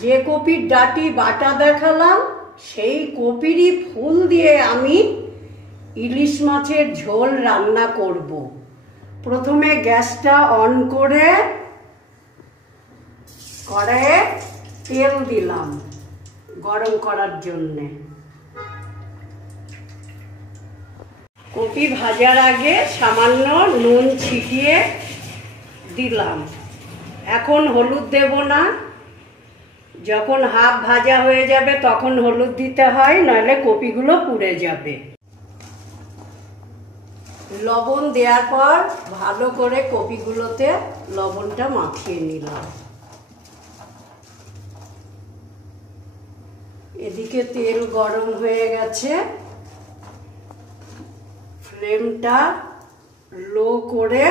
যে কপির ডাঁটি বাটা দেখালাম সেই কপিরই ফুল দিয়ে আমি ইলিশ মাছের ঝোল রান্না করব। প্রথমে গ্যাসটা অন করে কড়াইয়ে তেল দিলাম গরম করার জন্যে। কপি ভাজার আগে সামান্য নুন ছিটিয়ে দিলাম। এখন হলুদ দেব না, যখন হাফ ভাজা হয়ে যাবে তখন হলুদ দিতে হয়, নইলে কপিগুলো পুড়ে যাবে। লবণ দেওয়ার পর ভালো করে কপিগুলোতে লবণটা মাখিয়ে নিলাম। এদিকে তেল গরম হয়ে গেছে, ফ্লেমটা লো করে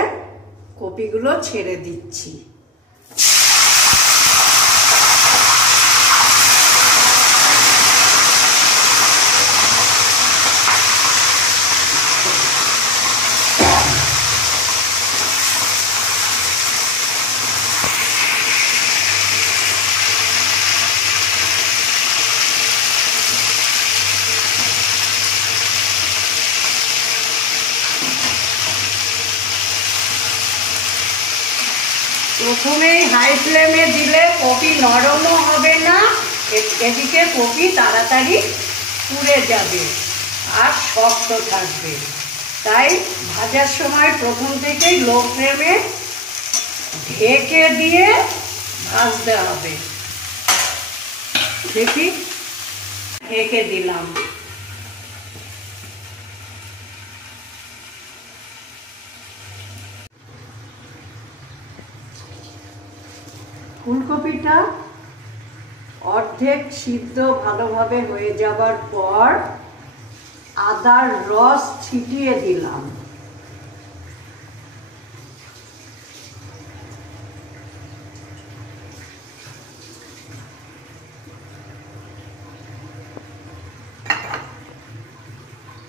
কপিগুলো ছেড়ে দিচ্ছি। প্রথমেই হাই ফ্লেমে দিলে কপি নরমও হবে না, এদিকে কপি তাড়াতাড়ি পুড়ে যাবে আর শক্ত থাকবে। তাই ভাজার সময় প্রথম থেকেই লো ফ্লেমে ঢেকে দিয়ে ভাজতে হবে। দেখি, ঢেকে দিলাম। ফুলকপিটা অর্ধেক সিদ্ধ ভালোভাবে হয়ে যাবার পর আদার রস ছিটিয়ে দিলাম।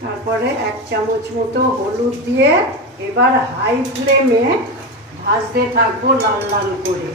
তারপরে 1 চামচ মতো হলুদ দিয়ে এবার হাই ফ্লেমে ভাজতে থাকবো লাল লাল করে।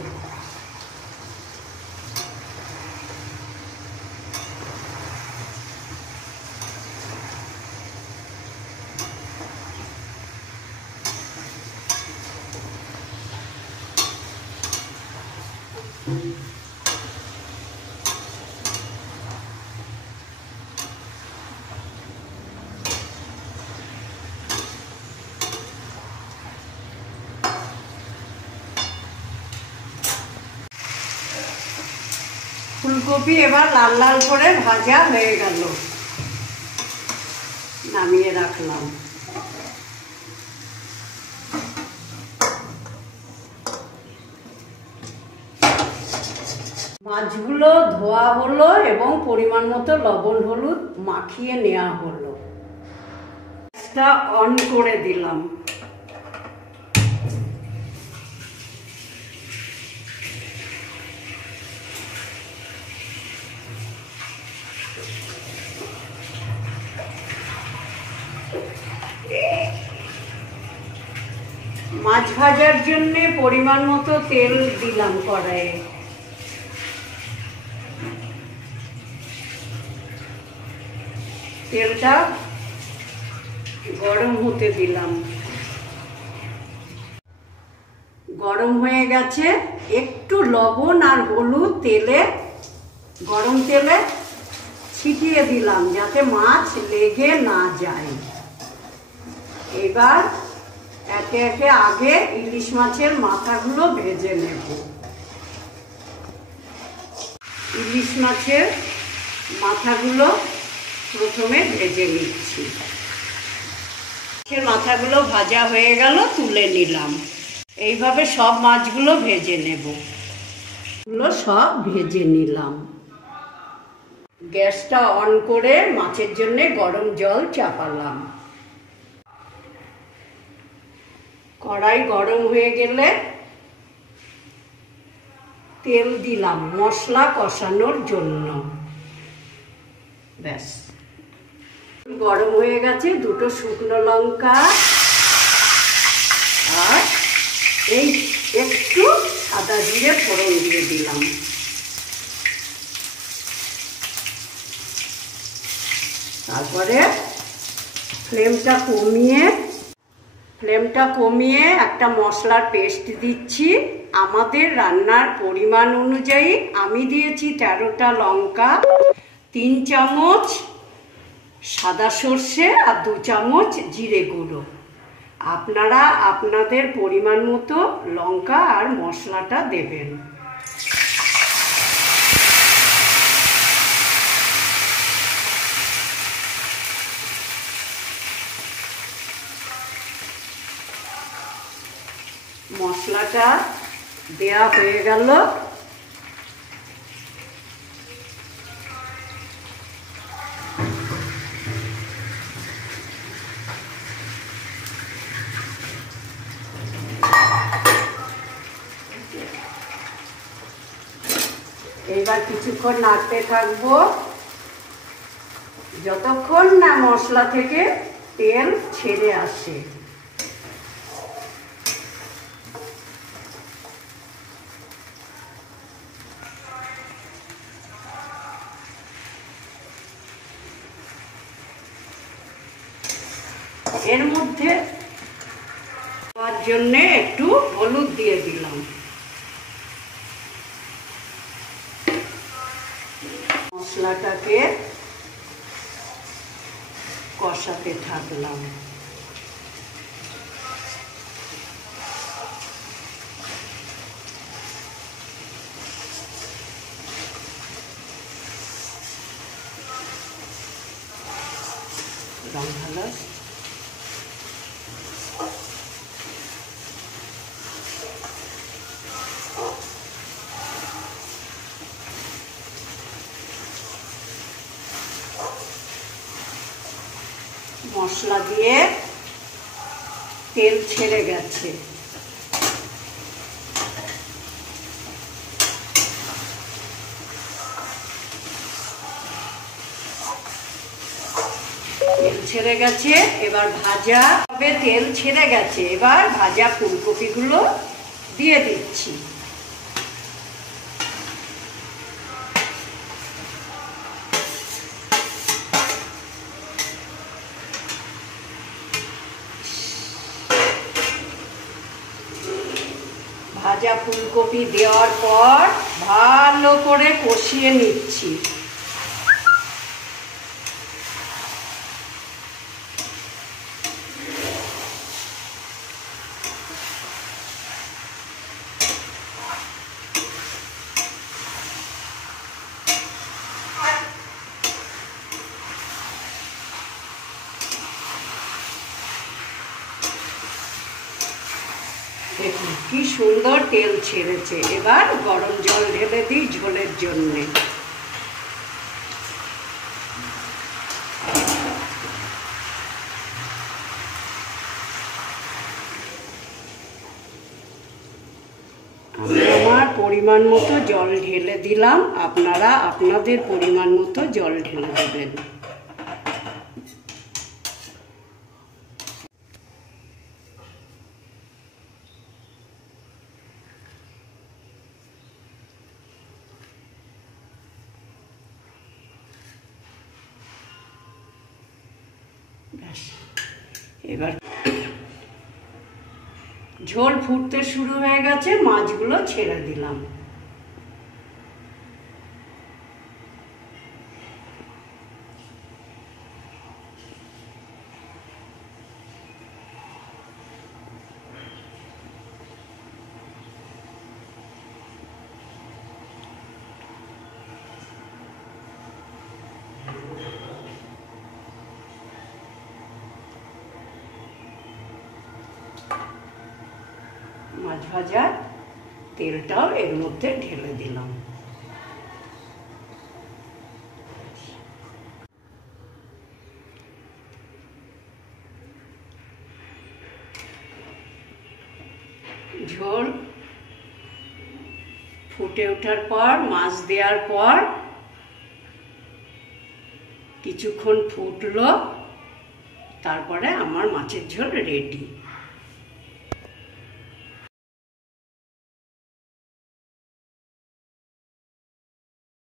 ফুলকপি এবার লাল লাল করে ভাজা হয়ে গেল, নামিয়ে রাখলাম। মাছগুলো ধোয়া হলো এবং পরিমাণ মতো লবণ হলুদ মাখিয়ে নেওয়া হলো। গ্যাসটা অন করে দিলাম। মাছ ভাজার জন্য পরিমাণ মতো তেল দিলাম কড়াইয়ে। তেলটা গরম হতে দিলাম। গরম হয়ে গেছে, একটু লবণ আর হলুদ তেলে গরম তেলে ছিটিয়ে দিলাম যাতে মাছ লেগে না যায়। এবার একে একে আগে ইলিশ মাছের মাথাগুলো ভেজে নেব। ইলিশ মাছের মাথাগুলো প্রথমে ভেজে নিচ্ছি। মাছের মাথাগুলো ভাজা হয়ে গেল, তুলে নিলাম। এইভাবে সব মাছগুলো ভেজে নেব। এগুলো সব ভেজে নিলাম। গ্যাসটা অন করে মাছের জন্য গরম জল চাপালাম। কড়াই গরম হয়ে গেলে তেল দিলাম মশলা কষানোর জন্য। ব্যাস, গরম হয়ে গেছে। 2টো শুকনো লঙ্কা আর এই একটু সাদা জিরে ফোড়ন দিয়ে দিলাম। তারপরে ফ্লেমটা কমিয়ে একটা মশলার পেস্ট দিচ্ছি। আমাদের রান্নার পরিমাণ অনুযায়ী আমি দিয়েছি 13টা লঙ্কা, 3 চামচ সাদা সর্ষে আর 2 চামচ জিরে গুঁড়ো। আপনারা আপনাদের পরিমাণ মতো লঙ্কা আর মশলাটা দেবেন। মশলাটা দেয়া হয়ে গেল। এবার কিছুক্ষণ নাড়তে থাকবো যতক্ষণ না মশলা থেকে তেল ছেড়ে আসে। এর মধ্যে দেওয়ার জন্য একটু হলুদ দিয়ে দিলাম। মশলাটাকে কষাতে থাকলাম। রং ভালো মশলা দিয়ে তেল ছেড়ে গেছে। তেল ছেড়ে গেছে, এবার ভাজা হবে। তেল ছেড়ে গেছে, এবার ভাজা ফুলকপিগুলো দিয়ে দিচ্ছি। ভাজা ফুলকপি দেওয়ার পর ভালো করে কষিয়ে নিচ্ছি। দেখুন কি সুন্দর তেল ছেড়েছে। এবার গরম জল ঢেলে দিই ঝোলের জন্যে। আমি আমার পরিমাণ মতো জল ঢেলে দিলাম, আপনারা আপনাদের পরিমাণ মতো জল ঢেলে দেবেন। এবার ঝোল ফুটতে শুরু হয়ে গেছে, মাছগুলো ছেড়ে দিলাম। মাছ ভাজা তেলটাও এর মধ্যে ঢেলে দিলাম। ঝোল ফুটে ওঠার পর মাছ দেওয়ার পর কিছুক্ষণ ফুটলো, তারপরে আমার মাছের ঝোল রেডি।